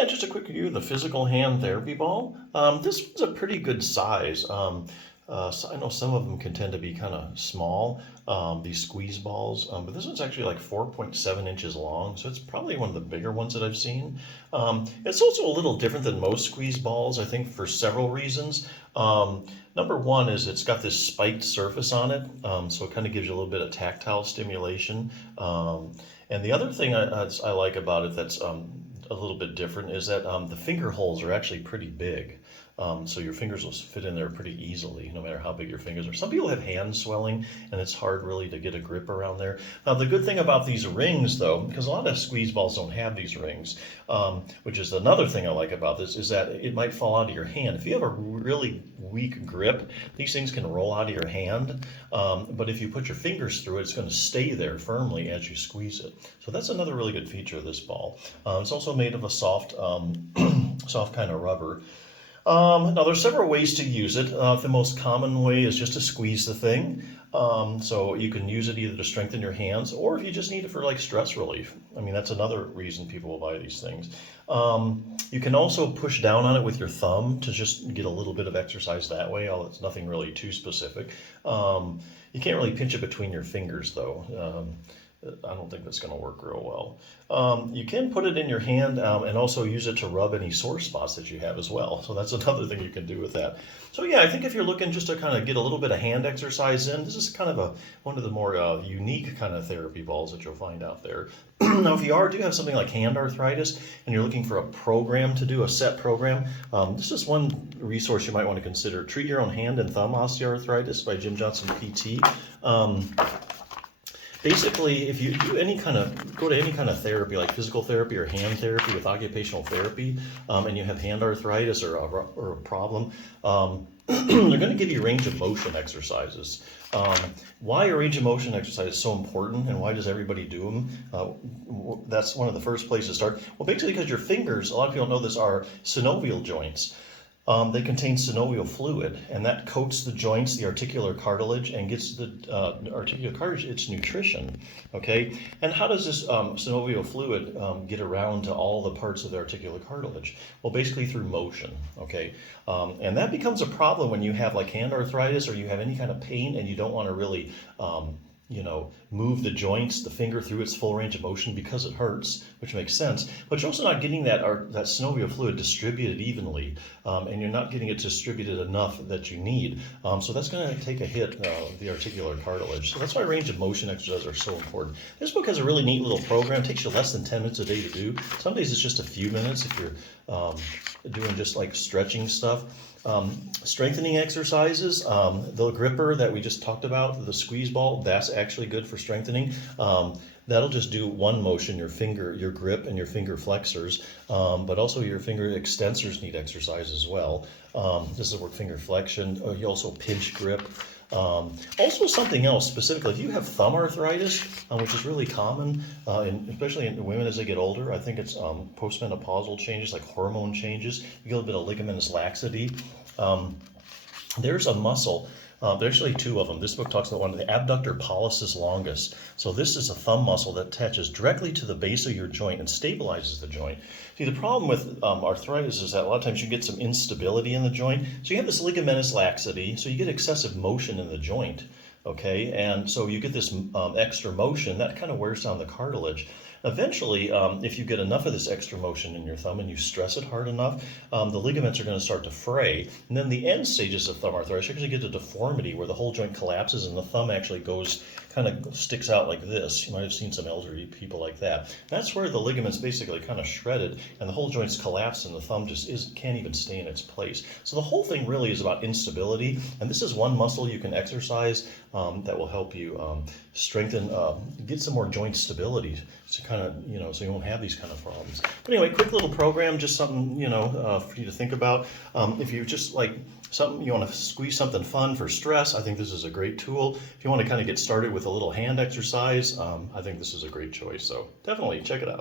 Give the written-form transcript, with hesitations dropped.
Yeah, just a quick review of the physical hand therapy ball. This one's a pretty good size. So I know some of them can tend to be kind of small, these squeeze balls, but this one's actually like 4.7 inches long, so it's probably one of the bigger ones that I've seen. It's also a little different than most squeeze balls, I think, for several reasons. Number one is it's got this spiked surface on it, so it kind of gives you a little bit of tactile stimulation. And the other thing I like about it that's a little bit different is that the finger holes are actually pretty big. So your fingers will fit in there pretty easily, no matter how big your fingers are. Some people have hand swelling, and it's hard really to get a grip around there. Now, the good thing about these rings, though, because a lot of squeeze balls don't have these rings, which is another thing I like about this, is that it might fall out of your hand. If you have a really weak grip, these things can roll out of your hand, but if you put your fingers through it, it's going to stay there firmly as you squeeze it. So that's another really good feature of this ball. It's also made of a soft, soft kind of rubber. Now, there's several ways to use it. The most common way is just to squeeze the thing. So you can use it either to strengthen your hands, or if you just need it for like stress relief. I mean, that's another reason people will buy these things. You can also push down on it with your thumb to just get a little bit of exercise that way, although it's nothing really too specific. You can't really pinch it between your fingers, though. I don't think that's going to work real well. You can put it in your hand and also use it to rub any sore spots that you have as well. So that's another thing you can do with that. So yeah, I think if you're looking just to kind of get a little bit of hand exercise in, this is kind of one of the more unique kind of therapy balls that you'll find out there. Now, if you do have something like hand arthritis and you're looking for a program to do, a set program, this is one resource you might want to consider. Treat Your Own Hand and Thumb Osteoarthritis by Jim Johnson PT. Basically, if you do go to any kind of therapy, like physical therapy or hand therapy with occupational therapy, and you have hand arthritis or a problem, they're going to give you range of motion exercises. Why are range of motion exercises so important, and why does everybody do them? That's one of the first places to start. Well, basically because your fingers, a lot of people know this, are synovial joints. They contain synovial fluid, and that coats the joints, the articular cartilage, and gives the articular cartilage its nutrition. Okay, and how does this synovial fluid get around to all the parts of the articular cartilage? Well, basically through motion. Okay, and that becomes a problem when you have like hand arthritis or you have any kind of pain and you don't want to really move the joints, the finger through its full range of motion because it hurts, which makes sense. But you're also not getting that synovial fluid distributed evenly, and you're not getting it distributed enough that you need. So that's going to take a hit the articular cartilage. So that's why range of motion exercises are so important. This book has a really neat little program. It takes you less than 10 minutes a day to do. Some days it's just a few minutes if you're doing just like stretching stuff. Strengthening exercises, the gripper that we just talked about, the squeeze ball, that's actually good for strengthening. That'll just do one motion, your finger, your grip, and your finger flexors, but also your finger extensors need exercise as well. This is where finger flexion, you also pinch grip. Also something else specifically, if you have thumb arthritis, which is really common, especially in women as they get older, I think it's postmenopausal changes like hormone changes, you get a little bit of ligamentous laxity. There's a muscle, there's actually two of them. This book talks about one, the abductor pollicis longus. So this is a thumb muscle that attaches directly to the base of your joint and stabilizes the joint. See, the problem with arthritis is that a lot of times you get some instability in the joint. So you have this ligamentous laxity, so you get excessive motion in the joint, okay? And so you get this extra motion, that kind of wears down the cartilage. Eventually, if you get enough of this extra motion in your thumb and you stress it hard enough, the ligaments are going to start to fray. And then the end stages of thumb arthritis, you're going to get a deformity where the whole joint collapses and the thumb actually kind of sticks out like this. You might have seen some elderly people like that. That's where the ligaments basically kind of shredded and the whole joint's collapsed and the thumb just can't even stay in its place. So the whole thing really is about instability. And this is one muscle you can exercise that will help you strengthen, get some more joint stability to kind of, so you won't have these kind of problems. But anyway, quick little program, just something, for you to think about. If you just like something, you want to squeeze something fun for stress, I think this is a great tool. If you want to kind of get started with a little hand exercise, I think this is a great choice. So definitely check it out.